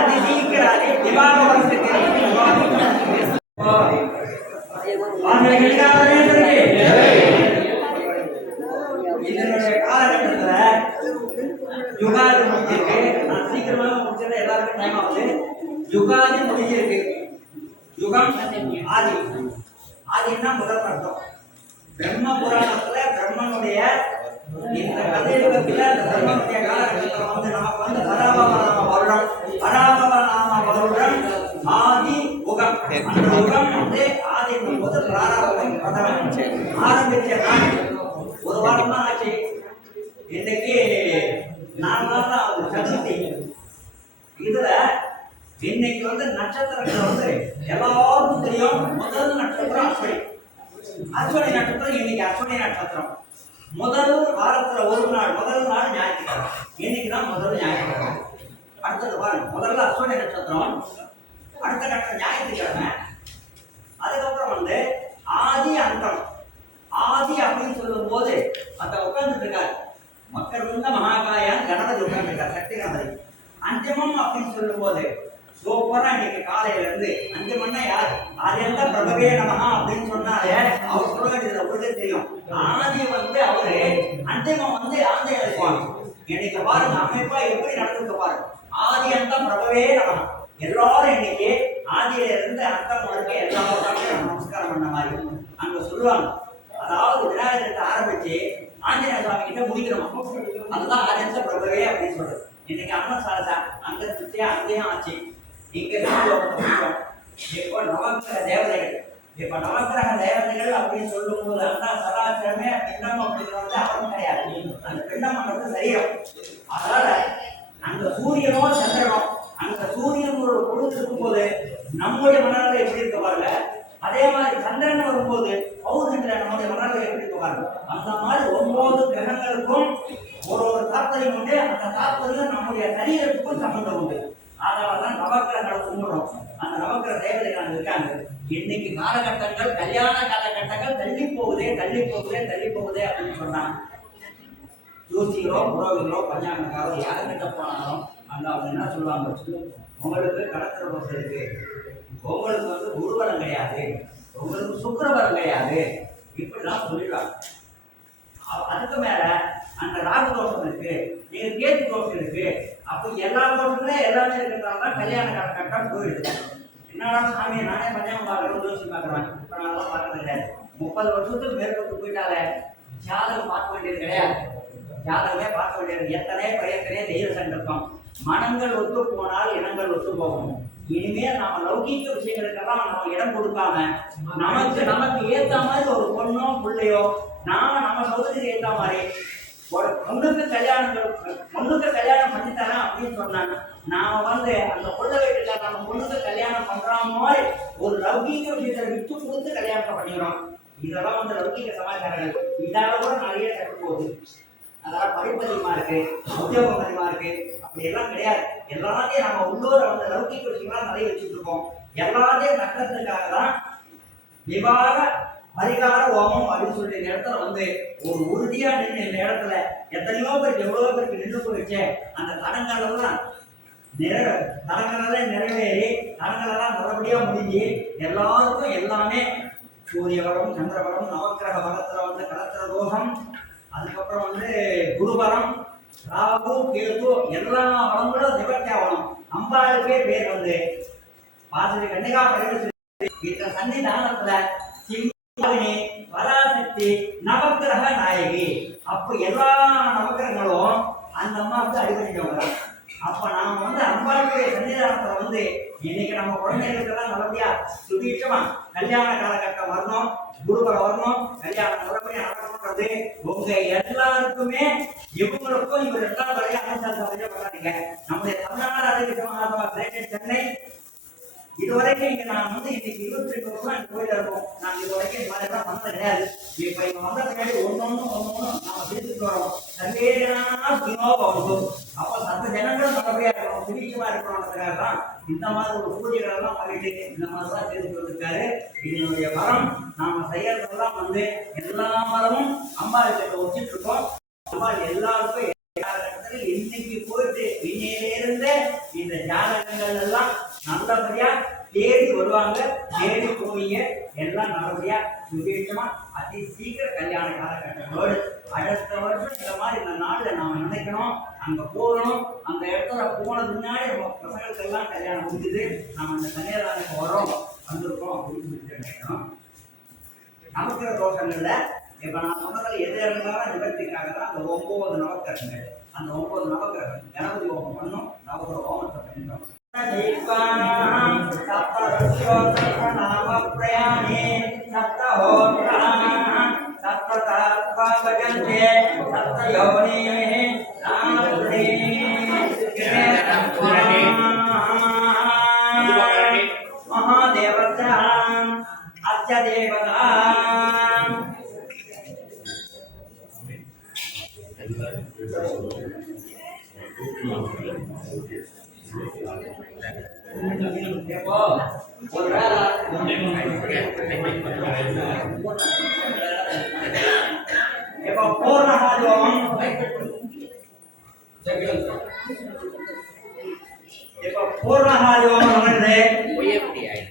அதி சீக்கிர திவாகரத்துக்கு இதனுடைய காலகட்டத்துல யுகாதி முடிஞ்சிருக்கு. நான் சீக்கிரமாக முடிச்சது எல்லாருக்கும் டைம் ஆகுது. யுகாதி முடிஞ்சிருக்கு. யுகம் ஆதி. ஆதினா முதல் அர்த்தம். பிரம்ம புராணத்துல பிரம்மனுடைய இந்த கலியுகத்துல அந்த பிரம்மனுடைய காலகட்டத்தில் வந்து நமக்கு வந்து பராபவநாம வருடம், பராபவநாம வருடம் ஆதி யுகம். அந்த யுகம் வந்து ஆதி போது பிராரம்பம் ஆரம்பிச்ச நாள் ஒரு வாரம் தான் ஆச்சு. இன்னைக்கு 4 நாள் தான் ஆகுது சதுர்த்தி. இதுல இன்னைக்கு வந்து நட்சத்திரங்கள் வந்து எல்லாருக்கும் தெரியும். முதல் நட்சத்திரம் அஸ்வினி. அஸ்வினி நட்சத்திரம் இன்னைக்கு அஸ்வினி நட்சத்திரம். முதல் வாரத்துல ஒரு நாள், முதல் நாள் ஞாயிற்றுக்கிழமை. இன்னைக்கு தான் முதல் ஞாயிற்றுக்கிழமை. அடுத்தது பாருங்க, முதல்ல அஸ்வினி நட்சத்திரம், அடுத்த கட்டம் ஞாயிற்றுக்கிழமை. அதுக்கப்புறம் வந்து ஆதி அந்தம். ஆதி அப்படின்னு சொல்லும் போது அந்த உட்கார்ந்துட்டு இருக்காரு மக்கள் வந்து மகாகாயான் கணபதி உட்கார்ந்துருக்கார், சக்தி கணபதி. அஞ்சமம் அப்படின்னு சொல்லும் போது சூப்பரா இன்னைக்கு காலையில இருந்து அஞ்சமன்னா யார்? ஆதியந்த பிரபவே நமஹா அப்படின்னு சொன்னாலே அவர் சொல்ல வேண்டியது அவருக்கு தெரியும். ஆதி வந்து அவரு, அஞ்சமம் வந்து ஆந்தையா இருப்பாங்க. இன்னைக்கு பாருங்க அமைப்பா எப்படி நடந்துருக்கு பாருங்க. ஆதி அந்த பிரபவே நமஹா. எல்லாரும் இன்னைக்கு ஆதியில இருந்து அர்த்தம் வரைக்கும் எல்லாரும் நமஸ்காரம் பண்ண மாதிரி அங்க சொல்லுவாங்க. அதாவது விநாயகருக்கு ஆரம்பிச்சு ஆஞ்சநேய சுவாமி கிட்ட முடிக்கிறோம். அதுதான் ஆதித்த பிரபவே அப்படின்னு சொல்றது. இன்னைக்கு அம்மன் சாரதா அங்க சுத்தியா அங்கேயும் ஆச்சு. இங்க இப்போ நவக்கிரக தேவதைகள். இப்ப நவக்கிரக தேவதைகள் அப்படின்னு சொல்லும் போது அந்த சராசரமே பிண்டம் அப்படிங்கிறது அவரும் கிடையாது. அந்த பிண்டம் பண்றது சரீரம். அதனால அங்க சூரியனோ சந்திரனோ, அங்க சூரியன் ஒரு பொழுது இருக்கும் போது நம்முடைய மனநிலை எப்படி இருக்க பாருங்க. அதே மாதிரி சந்திரன் வரும்போது பௌர்ணமியில நம்முடைய மனநிலை எப்படி இருக்க பாருங்க. அந்த மாதிரி 9 கிரகங்களுக்கும் ஒரு தாற்பயம் உண்டு. அந்த தாற்பயம் நம்முடைய சரீரத்துக்கும் சம்பந்தம் உண்டு. அதனாலதான் நவக்கிரகங்களை கும்பிடுறோம். அந்த நவக்கிரக தேவதைகள் இருக்காங்க. இன்னைக்கு காலகட்டங்கள், கல்யாண காலகட்டங்கள் தள்ளி போகுதே தள்ளி போகுதே தள்ளி போகுதே அப்படின்னு சொன்னாங்க. ஜோசிகளோ புரோகிகளோ பஞ்சாங்கக்காரோ யாருக்கிட்ட போனாலும் அங்க அவங்க என்ன சொல்லுவாங்க, உங்களுக்கு கடத்திர தோசை இருக்கு, உங்களுக்கு வந்து குருவரம் கிடையாது, உங்களுக்கு சுக்கிரவரம் கிடையாது, இப்படிலாம் சொல்லிடுவாங்க. அதுக்கு மேல அந்த ராகு தோஷம் இருக்கு, நீங்க கேத்து தோஷம் இருக்கு, அப்போ எல்லா தோஷங்களே எல்லாமே இருக்கிறதால கல்யாண காலகட்டம் போயிடுது. என்னடா சாமி நானே பஞ்சாங்கம் பார்க்கணும், ஜோசி பார்க்குறேன், இப்போ நான்லாம் பார்க்கறது கிடையாது. 30 வருஷத்துக்கு மேற்பட்டு போயிட்டாலே ஜாதகம் பார்க்க வேண்டியது கிடையாது. ஜாதகமே பார்க்க வேண்டியது. எத்தனை பயக்கனே தெய்வ சங்கல்பம். மனங்கள் ஒத்து போனால் இனங்கள் ஒத்து போகும். இனிமேல் நாம லௌகீக விஷயங்களுக்கெல்லாம் நம்ம இடம் கொடுக்காம நமக்கு ஏத்த மாதிரி ஒரு பொண்ணோ பிள்ளையோ நம்ம சௌகரியத்துக்கு ஏற்ற மாதிரி ஒரு பொண்ணுக்கு கல்யாணம் பண்ணித்தரேன் அப்படின்னு சொன்னாங்க. நாம வந்து அந்த பொண்ணை வீட்டுல நம்ம பொண்ணுக்கு கல்யாணம் பண்ற மாதிரி ஒரு லௌகீக விஷயத்தை விட்டு கொடுத்து கல்யாணத்தை பண்ணிக்கிறோம். இதெல்லாம் வந்து லௌகீக சமாச்சாரங்கள். இதால கூட நிறைய தட்டு போகுது. அதெல்லாம் படிப்பு அதிகமா இருக்கு, உத்தியோகம் அதிகமா இருக்கு, அப்படி எல்லாம் கிடையாது. எல்லாத்தையும் நம்ம உள்ளூர வந்து லௌகிக்க விஷயங்கள்லாம் நிறைய வச்சுட்டு இருக்கோம். எல்லாத்தையும் நட்டத்துக்காக தான் விவாக பரிகார ஓமம் அப்படின்னு சொல்லிட்டு இந்த இடத்துல வந்து ஒரு உறுதியா நின்று இந்த இடத்துல எத்தனையோ பேருக்கு எவ்வளவோ பேருக்கு நின்று போயிடுச்சு. அந்த தடங்களெல்லாம் நிறைவேறி தடங்களெல்லாம் நல்லபடியா முடிஞ்சு எல்லாருக்கும் எல்லாமே சூரியவரம், சந்திரவரம், நவக்கிரக வரத்துல வந்து கலத்திர தோஷம், அதுக்கப்புறம் வந்து குருவரம், ராகு, கேது எல்லா வளங்களும் நிவர்த்தி ஆகணும். அம்பாளுக்கே பேர் வந்து பாசிரி கன்னிகா இந்த சன்னிதானத்துல சிம்மாவினி, பராசக்தி, நவக்கிரக நாயகி. அப்போ எல்லா நவக்கிரகங்களும் அந்த அம்மாவுக்கு அடிபணிக்கவங்க. அப்ப நாம வந்து அம்பாளுடைய சன்னிதானத்துல வந்து இன்னைக்கு நம்ம குழந்தைகளுக்கெல்லாம் நல்லபடியா சுதீட்சமா கல்யாண காலகட்டம் வரணும், குருவரம் வரணும், கல்யாணம் நல்லபடியா நடக்கணும்ன்றது உங்க எல்லாருக்குமே இவங்களுக்கும் இவர் எல்லா வரையும் அமைச்சர் பண்ணாதீங்க. நம்முடைய தமிழ்நாடு அறிவிக்க சென்னை இதுவரைக்கும் இங்க நான் வந்து இன்னைக்கு 22 வருஷம் இந்த கோயில இருக்கோம். நான் இதுவரைக்கும் இந்த மாதிரி எல்லாம் பண்ணது கிடையாது. இப்ப இங்க வந்த பின்னாடி ஒன்னொன்னு நாம பேசிட்டு வரோம். அப்ப சத்த ஜனங்களும் நல்லபடியா இருக்கணும், சுவீட்சமா இருக்கணும்ன்றதுக்காக தான் இந்த மாதிரி ஒரு பூஜைகள் எல்லாம் பண்ணிட்டு இந்த மாதிரி தான் பேசிட்டு வந்திருக்காரு. இதனுடைய வரம் நாம செய்யறதெல்லாம் வந்து எல்லா மரமும் அம்பாளுக்கு வச்சுட்டு இருக்கோம். அம்பாள் எல்லாருக்கும் எல்லா இடத்துலையும் இன்னைக்கு போயிட்டு இந்த ஜாதகங்கள் எல்லாம் நல்லபடியா தேடி வருவாங்க, தேடி போவீங்க, எல்லாம் நல்லபடியா விசேஷமா அதி சீக்கிர கல்யாண காலகட்டத்தோடு அடுத்த வருஷம் இந்த மாதிரி இந்த நாடுல நாம நினைக்கணும், அங்க போகணும். அந்த இடத்துல போனது முன்னாடி நம்ம பசங்களுக்கு எல்லாம் கல்யாணம் முடிஞ்சுது, நாம அந்த கல்யாணத்துக்கு வரோம் வந்திருக்கோம் அப்படின்னு சொல்லிட்டு நினைக்கணும். நமக்கிற தோஷங்கள்ல இப்ப நான் சொன்னதில் எது இருந்தாலும் நிவர்த்திக்காக தான் அந்த 9 நவக்கிரகங்கள். அந்த 9 நவக்கிரகம் கணபதி ஹோமம் பண்ணும், நவகிரக ஹோமத்தை பண்ணிட்டோம்.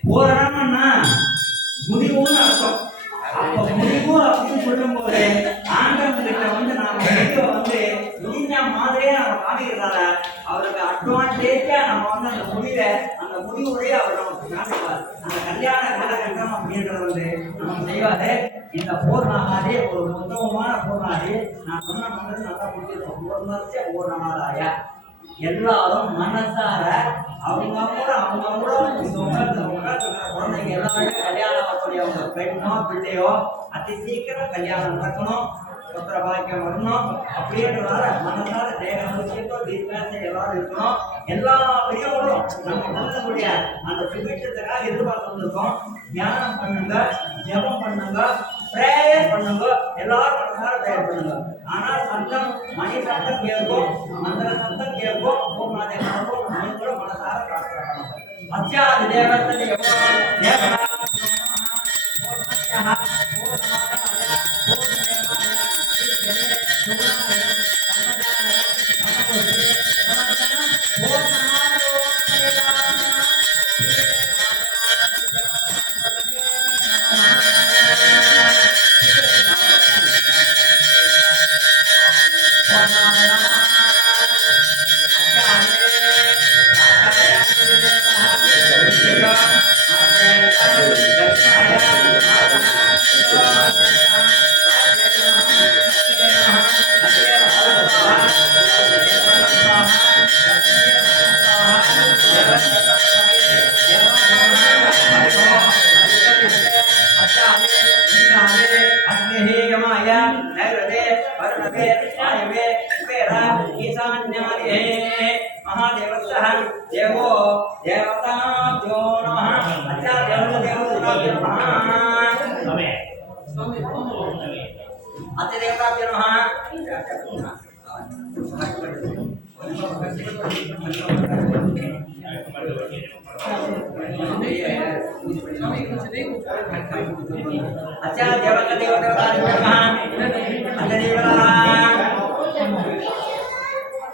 பூரணம்னா முடிவுன்னு அர்த்தம். அப்ப முடிவு அப்படின்னு சொல்லும் போது ஆண்டவன் கிட்ட வந்து நாம வந்து முடிஞ்ச மாதிரியே நம்ம காமிக்கிறதால அவருக்கு அட்வான்டேஜா நம்ம வந்து அந்த முடிவுடைய அவர் நமக்கு காமிப்பார். அந்த கல்யாண காலகட்டம் அப்படின்றத வந்து நம்ம செய்வாரு. இந்த பூர்ணமாதி ஒரு உத்தமமான பூர்ணாதி நான் சொன்ன மாதிரி நல்லா முடிச்சிருக்கோம். பூர்ணமாதாயா எல்லாரும் மனசார அவங்க குழந்தைங்க எல்லாமே கல்யாணம் வரக்கூடியவங்க பெண்ணோ பிள்ளையோ அதி சீக்கிரம் கல்யாணம் நடக்கணும், புத்திர பாக்கியம் வரணும் அப்படின்றதால மனசார தேக விஷயத்தோ தீர்க்காசை எல்லாரும் இருக்கணும். எல்லா பெரியவங்களும் நம்ம பண்ணக்கூடிய அந்த சுபிட்சத்துக்காக எதிர்பார்த்து வந்திருக்கோம். தியானம் பண்ணுங்க, ஜபம் பண்ணுங்க, பிரேயர் பண்ணுங்க, எல்லாரும் மனசார பிரேயர் பண்ணுங்க. ஆனால் சத்தம் மணி சத்தம் கேட்கும், மந்திர சத்தம் கேட்கும், பூர்ணாதி நடக்கும், நீங்களும் மனசார பிரார்த்தனை பண்ணுங்க. அத்தியாதி தேவத்தை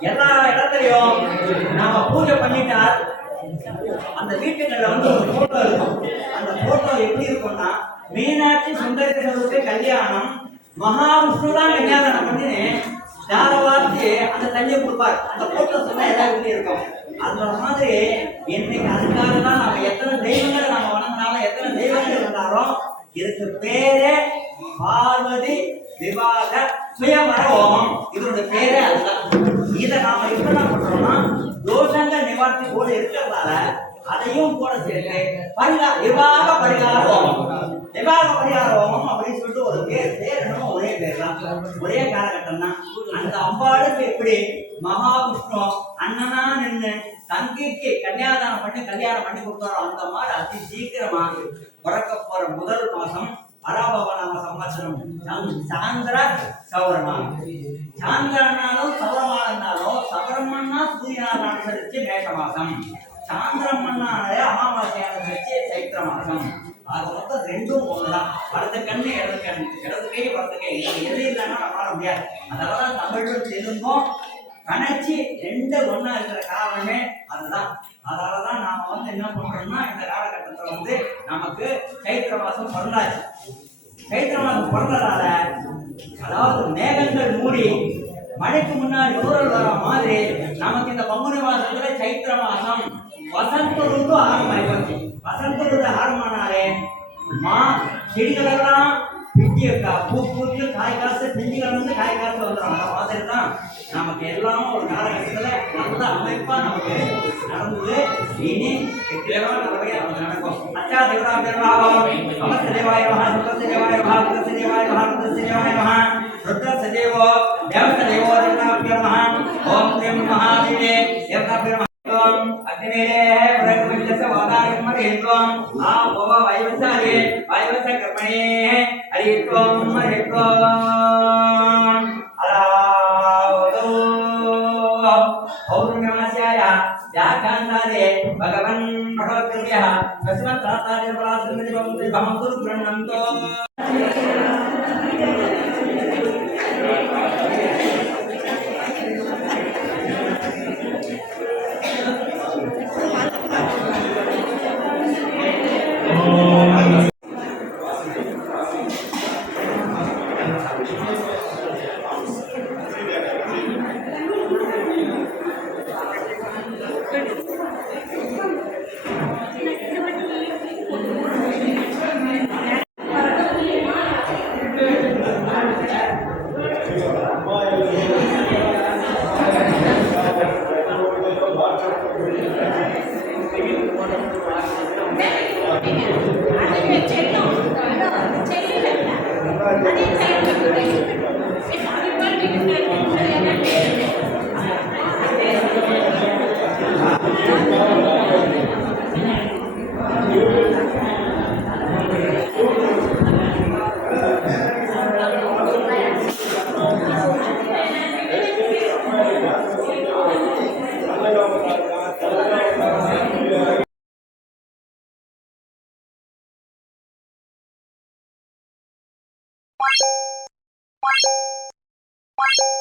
எல்லா இடத்துலயும் நாம பூஜை பண்ணிட்டால் அந்த வீட்டுகள்ல வந்து ஒரு போட்டோ இருக்கும். அந்த போட்டோ எப்படி இருக்கும்னா, மீனாட்சி சுந்தரேஸ்வரருக்கு கல்யாணம், மகாவிஷ்ணு தான் கல்யாணம் பண்ணி தாரவாத்தி அந்த தண்ணியை கொடுப்பார். அந்த போட்டோ சொன்னா எல்லாருக்கும் இருக்கும். அந்த மாதிரி இன்னைக்கு அதுக்காக தான் நம்ம எத்தனை தெய்வங்களை நம்ம வணங்கினாலும், எத்தனை தெய்வங்கள் இருந்தாலும், இதுக்கு பேரே பார்வதி விவாக சுயவர ஹோமம். இதோட பேரே அதுதான். இதை நாம இப்ப என்ன பண்றோம்னா, தோஷங்கள் நிவாரணி போல இருக்கிறதால அதையும் கூட சேர்த்து விவாக பரிகார ஹோமம், விவாக பரிகார ஹோமம் அப்படின்னு சொல்லிட்டு ஒரு பேர் ஒரே பேர் தான், ஒரே காலகட்டம் தான். அந்த அம்பாளுக்கு எப்படி மகாவிஷ்ணு அண்ணனா நின்று தங்கிக்கு கல்யாணம் பண்ணி கொடுத்தாரோ, அந்த மாதிரி அதி சீக்கிரமா பிறக்க போற முதல் மாசம் பராபவநாம சம்வத்சரம் சாந்திர சௌரமா. சாந்திரனாலும் சௌரமானாலும் சௌரமன்னா சூரியனால் அனுசரிச்சு மேஷ மாசம், சாந்திரமன்னாலே அமாவாசை அனுசரிச்சு சைத்திர மாசம். அது மொத்தம் ரெண்டும் ஒண்ணுதான். வலது கண்ணு இடது கண், இடது கை வலது கை, எது இல்லைன்னா நம்மளால முடியாது. அதனால தமிழும் தெலுங்கும் கணச்சி ரெண்டு ஒண்ணா இருக்கிற காரணமே அதுதான். அதனாலதான் நாம என்ன பண்றோம்னா இந்த காலகட்டத்துல நமக்கு சைத்திர மாசம் பிறந்தாச்சு. சைத்திர மாசம் பிறந்ததால அதாவது மேகங்கள் மூடி மழைக்கு முன்னாடி தூரல் வர மாதிரி நமக்கு இந்த பங்குனி மாசத்துல சைத்திர மாசம் வசந்த ருத்து ஆரம்பமாயிடுச்சு. வசந்த ருத்து ஆரம்பமானாலே செடிகள் எல்லாம் பிஞ்சு பூ பூத்து காய் காசு பிஞ்சுகள் காய் காசு வந்துடும். அந்த மாதிரி தான் நமக்கு எல்லாம் ஒரு காலகட்டத்துல நல்ல அமைப்பா நமக்கு நடந்தது. இனி நல்லபடியா நடக்கும். அச்சா தேவதாபிர்வாவம் நமஸ்த தேவாய நமஹ சுத்தஸ்ய தேவாய நமஹ புத்தஸ்ய தேவாய நமஹ புத்தஸ்ய தேவாய நமஹ ருத்ரஸ்ய தேவோ தேவஸ்ய தேவோ தேவதாபிர் நமஹ ஓம் த்ரீம் மகாதேவே தேவதாபிர் நமஹ அக்னிவேலே பிரகமஞ்சஸ்ய வாதாயம் மரேத்வம் ஆ பவ வைவசாலே வைவச கர்மணே ஹரித்வம் ஹரித்வம் அலாவதோ ஓம் நமஸ்யாய யாகாந்தாதே பகவன் பகவத்கிருபயா தஸ்மத் தாத்தாதே பராசந்திரி பவந்தி பவந்துரு பிரணந்தோ What?